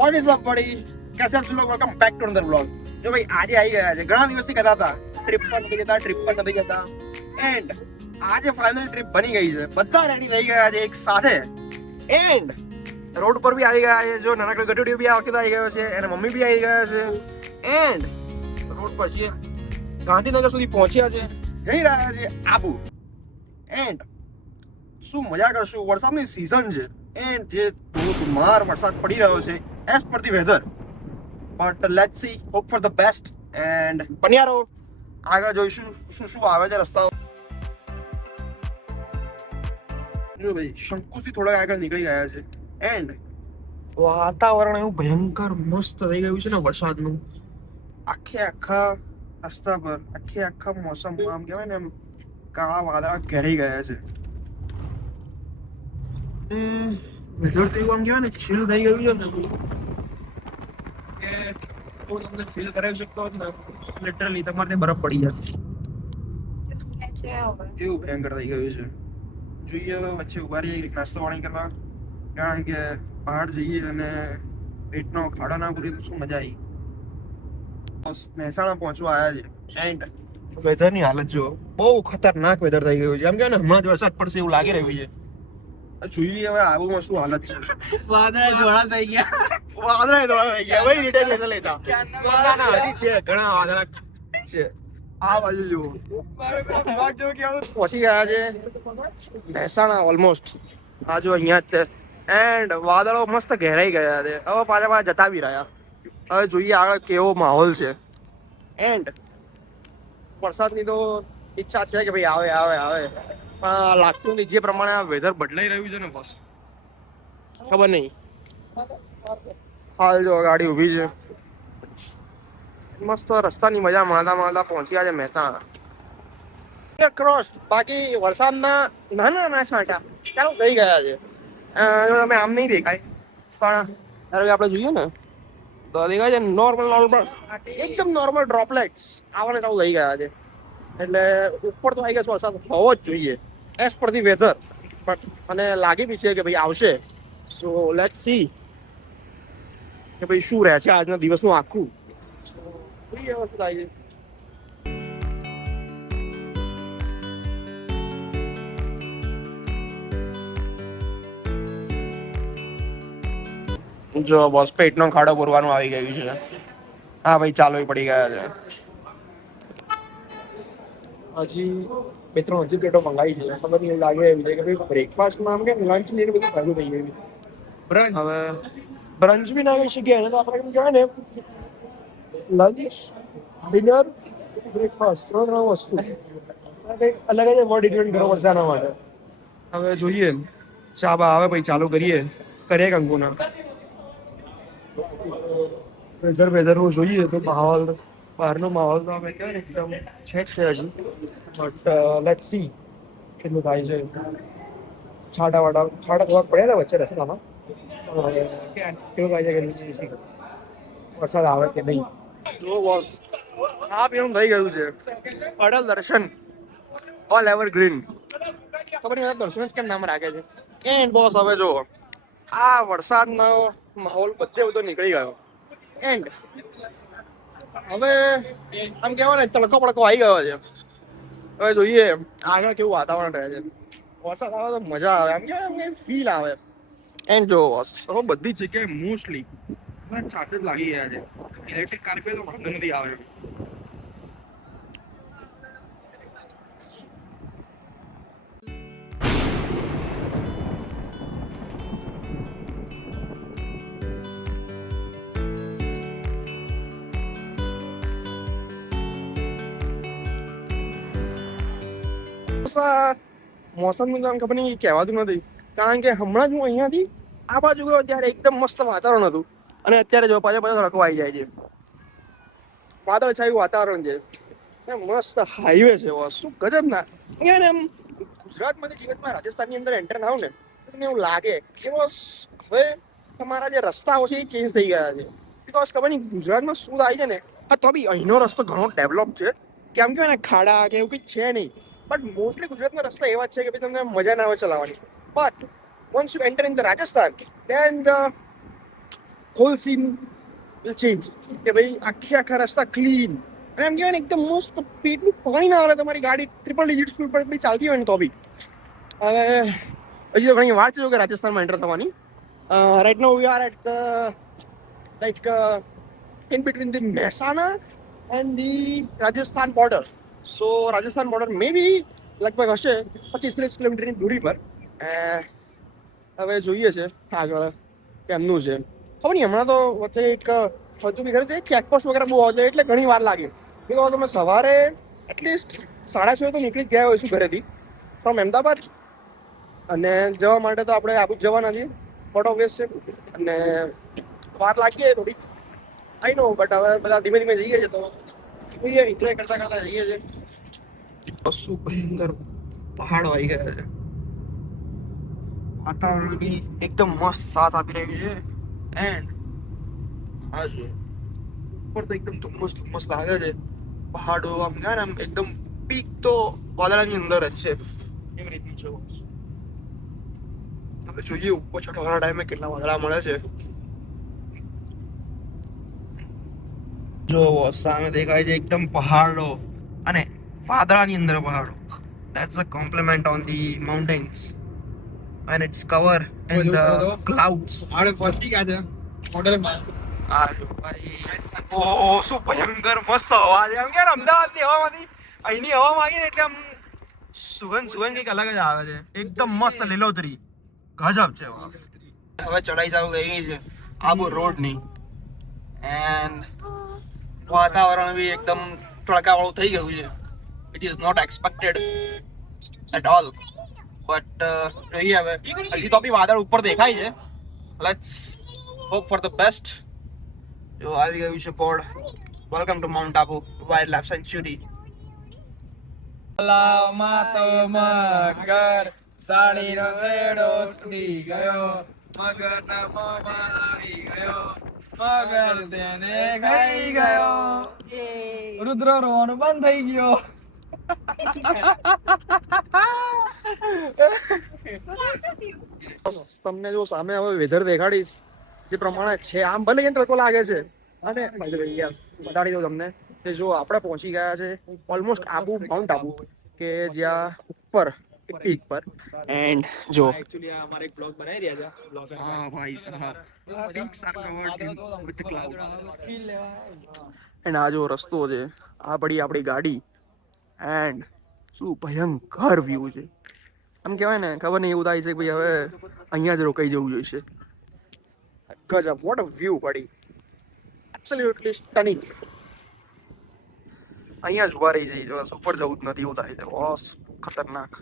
What is up બડી? कैसे आप लोग? Welcome back to another vlog. जो भाई આજે આવી ગયા છે, ઘણા દિવસથી કહેતા હતા ટ્રીપ પર નથી જતા એન્ડ આજે ફાઇનલ ટ્રીપ બની ગઈ છે. બધા રેડી થઈ ગયા છે એક સાથે એન્ડ રોડ પર બી આવી ગયા છે. જો નાનકડો ગટુડિયો બી આ વખતે આવી ગયો છે અને મમ્મી બી આવી ગયા છે એન્ડ રોડ પર છે ગાંધીનગર સુધી પહોંચ્યા છે. જઈ રહ્યા છે આબુ એન્ડ શું મજા કરશું. વરસાદની સિઝન છે એન્ડ જે ધોધમાર વરસાદ પડી રહ્યો છે as per the weather. But let's see, hope for the best and બન્યા રહો. આગળ જોઈશું શું આવે છે રસ્તાઓ. જો ભાઈ શંકુથી થોડા આગળ નીકળી ગયા છે એન્ડ વાતાવરણ એવું ભયંકર મસ્ત થઈ ગયું છે ને વરસાદનું. આખા રસ્તા પર આખા મોસમમાં આમ કહેવાય ને એમ કાળા વાદળા ઘેરાઈ ગયા છે. વેધર તો એવું આમ કહેવાય ને ચીલ થઈ ગયું છે ને કે હું તમને ફીલ કરાવી શકતો હોત ને લિટરલી તમારે ત્યાં બરફ પડી જાય એવું ભયંકર થઈ ગયું છે. જોઈએ હવે વચ્ચે ઉભા રહીએ કંઈક નાસ્તો પાણી કરવા, કારણ કે બહાર જઈએ અને પેટનો ખાડો ના પૂરી તો શું મજા આવી. મહેસાણા પહોંચવા આવ્યા છે એન્ડ વેધરની હાલત જો બહુ ખતરનાક વેધર થઈ ગયું છે. એમ કે ને હમણાં જ વરસાદ પડશે એવું લાગી રહ્યું છે. જોઈએ હવે આબુમાં શું હાલત છે. વાદળા ધોળા થઈ ગયા ભાઈ રિટેલ લેતા ના હજી છે ઘણા વાદળા છે. આ બાજુ જુઓ પહોંચી ગયા છે મહેસાણા ઓલમોસ્ટ. આ જો અહીંયા જ એન્ડ વાદળો મસ્ત ઘેરાઈ ગયા છે. હવે પાછા જતા બી રહ્યા. હવે જોઈએ આગળ કેવો માહોલ છે એન્ડ વરસાદની તો ઈચ્છા છે કે ભાઈ આવે પણ લાગતું નહીં. જે પ્રમાણે આ વેધર બદલાઈ રહ્યું છે ને બસ ખબર નહીં. હાલ જો ગાડી ઊભી છે મસ્ત રસ્તાની મજા માણતા પહોંચ્યા છે મહેસાણા ક્રોસ. બાકી વરસાદના નાના છાંટા ચાલુ થઈ ગયા છે. જો તમે આમ નહીં દેખાય પણ ધારો કે આપણે જોઈએ ને તો દેખાય છે નોર્મલ એકદમ નોર્મલ ડ્રોપલેટ્સ આવવાને ચાલુ થઈ ગયા છે. એટલે ઉપર તો આવી ગયા વરસાદ હોવો જ જોઈએ as per the weather. But મને લાગી બી છે કે ભાઈ આવશે. સો લેટ્સ સી કે ભાઈ શું રહે છે આજના દિવસનું આખું. જોઈએ વસ્તુ થાય છે. જો બોસ પેટનો ખાડો પૂરવાનું આવી ગયું છે. હા ભાઈ ચાલુ પડી ગયા છે. હજી 2-3 હજી પ્લેટો મંગાવી છે. ખબર નહીં એવું લાગે એમ છે કે ભાઈ બ્રેકફાસ્ટમાં આમ કે લંચ ને બધું ભેગું થઈ ગયું. હવે બ્રંચ બી ના કહી શકીએ એને તો આપણે એમ કહેવાય ને લંચ ડિનર બ્રેકફાસ્ટ 3 વસ્તુ અલગ જ વર્ડ ઇન્વેન્ટ કરો વરસાદના માટે. હવે જોઈએ ચા બા આવે પછી ચાલુ કરીએ કંકુના વેધર હું જોઈએ તો બહારનો માહોલ તો આપણે કહેવાય ને એકદમ છે હજી. બટ લેટ્સ સી કેટલું થાય છે. છાંટા થોડાક પડ્યા હતા વચ્ચે રસ્તામાં. કેવું થાય છે કે વરસાદ આવે કે નહીં. જો બોસ આ પીણું થઈ ગયું છે અટલ દર્શન ઓલ એવર ગ્રીન. ખબર નહીં દર્શન જ કેમ નામ રાખે છે. એન્ડ બોસ હવે જો આ વરસાદનો માહોલ બધો નીકળી ગયો એન્ડ હવે આમ કહેવાય ને તડકો પડકો આવી ગયો છે. હવે જોઈએ આગળ કેવું વાતાવરણ રહે છે. વરસાદ આવે તો મજા આવે આમ કહેવાય ફીલ આવે. એન્ડ જો હવે બધી જ જગ્યાએ મોસ્ટલી ચાર્જ જ લાગી ગયા છે. ઇલેક્ટ્રિક કાર પે તો વાંધો નથી આવે. મોસમનું તો ખબર નહીં કહેવાતું નથી, કારણ કે હમણાં જ હું અહીંયાથી આ બાજુ ગયો ત્યારે એકદમ મસ્ત વાતાવરણ હતું અને અત્યારે જો પાછો તડકો આવી જાય છે. વાદળ છાયું વાતાવરણ છે. મસ્ત હાઈવે છે શું ગજબ ના. એમ ગુજરાતમાંથી જીવનમાં રાજસ્થાનની અંદર એન્ટર થાવ ને તમને એવું લાગે કે બસ હવે તમારા જે રસ્તાઓ છે એ ચેન્જ થઈ ગયા છે. બિકોઝ ખબર નહીં ગુજરાતમાં શું થાય છે ને. તો બી અહીંનો રસ્તો ઘણો ડેવલપ છે કે આમ કહેવાય ને ખાડા કે એવું કંઈ છે નહીં. બટ મોસ્ટલી ગુજરાતના રસ્તા એવા જ છે કે ભાઈ તમને મજા ના આવે ચલાવવાની. But once you enter in the Rajasthan, then the whole scene will change કે ભાઈ આખા રસ્તા ક્લીન અને એમ કહેવાય ને એકદમ મસ્ત પેટનું પાણી ના આવે તમારી ગાડી ટ્રિપલ ડિજિટ સ્પીડ પર બી ચાલતી હોય ને તો બી. હવે હજી તો ઘણી વાર છે કે રાજસ્થાનમાં એન્ટર થવાની. Right now we are at the like in between the Mehsana and the Rajasthan border. So Rajasthan border maybe લગભગ હશે 25-30 કિલોમીટરની દૂરી પર. હવે જોઈએ છે આગળ કેમનું છે ખબર નહીં. હમણાં તો વચ્ચે એક ફરતું બી ખરું ચેકપોસ્ટ વગેરે બહુ આવે એટલે ઘણી વાર લાગે. બીકોઝ અમે સવારે એટલીસ્ટ 6:30 તો નીકળી જ ગયા હોઈશું ઘરેથી ફ્રોમ અમદાવાદ. અને જવા માટે તો આપણે આબુ જવાના છીએ બટ ઓબ્વિયસ છે અને વાર લાગીએ થોડી આઈ નો. બટ હવે બધા ધીમે ધીમે જઈએ છે તો જોઈએ એન્જોય કરતા કરતા જઈએ છે. શું ભયંકર પહાડો આવી ગયા છે. વાતાવરણ બી એકદમ મસ્ત સાથ આપી રહ્યું છે. એન્ડ હા જો ઉપર તો એકદમ ધુમ્મસ લાગે છે. પહાડો આમ ગયા ને આમ એકદમ પીક તો વાદળાની અંદર જ છે એવી રીતનું છે. હવે જોઈએ ઉપર ચઢવાના ટાઈમે કેટલા વાદળા મળે છે. જો સામે દેખાય છે એકદમ પહાડો અને વાદળાની અંદર પહાડો. That's a compliment on the mountains and its cover and the clouds. આપણે પહોંચી ગયા છે હોટલમાં. આ જો ભાઈ ઓહ શું ભયંકર મસ્ત હવા છે. આમ યાર અમદાવાદની હવામાંથી અહીંની હવા માંગીને એટલે આમ સુગંધ કંઈક અલગ જ આવે છે. એકદમ મસ્ત લીલોતરી ગજબ છે. હવે ચડાઈ ચાલુ થઈ ગઈ છે આબુ રોડની એન્ડ વાતાવરણ બી એકદમ તડકાવાળું થઈ ગયું છે. It is not expected at all but જોઈએ હવે હજી તો બી વાદળ ઉપર દેખાય છે. Let's hope for the best. જો આવી ગયું છે board welcome to Mount Abu wild life sanctuary. તલાવમાં તો મગર સાડીનો શેડો ઉડી ગયો, મગરના મોંમાં આવી ગયો, મગર તેને ખાઈ ગયો. રુદ્ર રોવાનું બંધ થઈ ગયો. તમને જો સામે હવે વેધર દેખાડીશ જે પ્રમાણે છે આમ ભલે અહીંયા તડકો લાગે છે અને યસ બતાડી દઉં તમને કે જો આપણે પહોંચી ગયા છે ઓલમોસ્ટ આબુ માઉન્ટ આબુ કે જ્યાં ઉપર પીક પર. એન્ડ જો એકચ્યુઅલી અમારે એક બ્લોગ બનાવી રહ્યા છે બ્લોગર. હા ભાઈ સાહેબ peaks are covered with the clouds. And આ જો રસ્તો છે આ પડી આપણી ગાડી એન્ડ શું ભયંકર વ્યૂ છે. આમ કહેવાય ને ખબર નહીં એવું થાય છે કે ભાઈ હવે અહીંયા જ રોકાઈ જવું જોઈશે. ગજબ વોટ અ વ્યૂ પડી એબ્સોલ્યુટલી સ્ટનિંગ. અહીંયા જ ઉભા રહી જઈએ બસ ઉપર જવું જ નથી એવું થાય છે. બોસ ખતરનાક.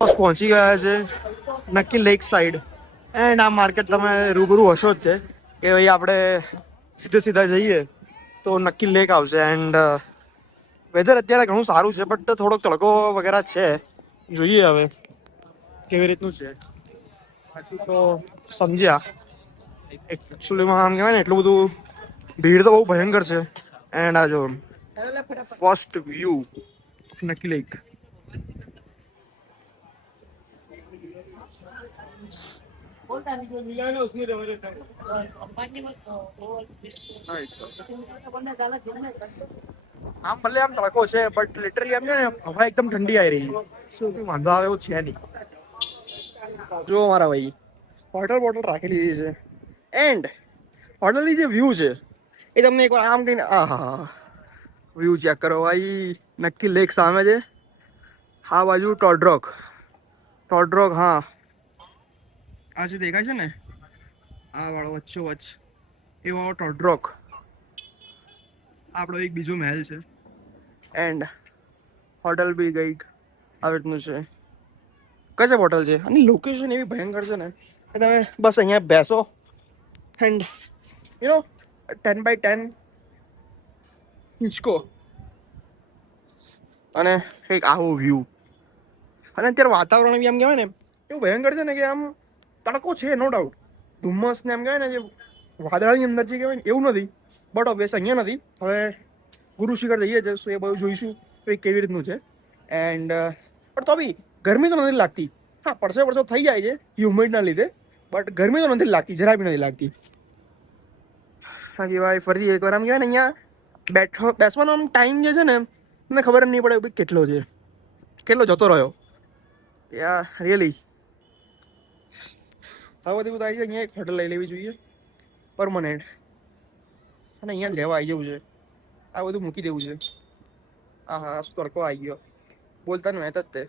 બસ પહોંચી ગયા છે નક્કી લેક સાઈડ એન્ડ આ માર્કેટ તમે રૂબરૂ હશો જ છે કે ભાઈ આપણે સીધા જઈએ તો નક્કી લેક આવશે. એન્ડ વેધર અત્યારે ઘણું સારું છે બટ થોડોક તડકો વગેરે છે. જોઈએ હવે કેવી રીતનું છે. બાકી તો સમજ્યા એકચ્યુઅલીમાં આમ કહેવાય ને એટલું બધું ભીડ તો બહુ ભયંકર છે. એન્ડ આ જો ફર્સ્ટ વ્યૂ નક્કી લેક. આમ ભલે આમ તડકો છે બટ લિટરલી આમ છે ને હવા એકદમ ઠંડી આવી રહી છે. શું વાંધો આવે એવું છે નહીં. જો મારા ભાઈ બોટલ રાખેલી છે એન્ડ હોટલની જે વ્યૂ છે એ તમને એકવાર આમ કહીને આહા વ્યૂ ચેક કરો ભાઈ. નક્કી લેક સામે છે. આ બાજુ ટોડરોક હા આ જે દેખાય છે ને આ વાળો વચ્ચોવચ્ચ એ વાળો ટોડરોક આપણો એક બીજો મહેલ છે. એન્ડ હોટલ બી કંઈક આવી રીતનું છે. કશે હોટલ છે અને લોકેશન એવી ભયંકર છે ને કે તમે બસ અહીંયા બેસો એન્ડ યુ નો 10x10 હિંચકો અને કંઈક આવો વ્યૂ. અને અત્યારે વાતાવરણ બી આમ કહેવાય ને એવું ભયંકર છે ને કે આમ તડકો છે નો ડાઉટ. ધુમ્મસ ને એમ કહેવાય ને જે વાદળાની અંદર જે કહેવાય ને એવું નથી બટ ઓબ્વિયસ અહીંયા નથી. હવે ગુરુ શિખર જઈએ છે સો એ બધું જોઈશું કે કેવી રીતનું છે. એન્ડ પણ તો બી ગરમી તો નથી લાગતી. હા પરસો થઈ જાય છે હ્યુમિડના લીધે બટ ગરમી તો નથી લાગતી, જરા બી નથી લાગતી. હા કે ભાઈ ફરીથી એકવાર આમ કહેવાય ને અહીંયા બેસવાનો આમ ટાઈમ જે છે ને મને ખબર જ નહીં પડે ભાઈ કેટલો છે, કેટલો જતો રહ્યો. યા રિયલી હવે બધું થાય છે અહીંયા એક હોટલ લઈ લેવી જોઈએ પરમનન્ટ, અને અહીંયા જ રહેવા આવી જવું છે. આ બધું મૂકી દેવું છે. હા હા શું તડકો આવી ગયો, બોલતા નહીં જ તે.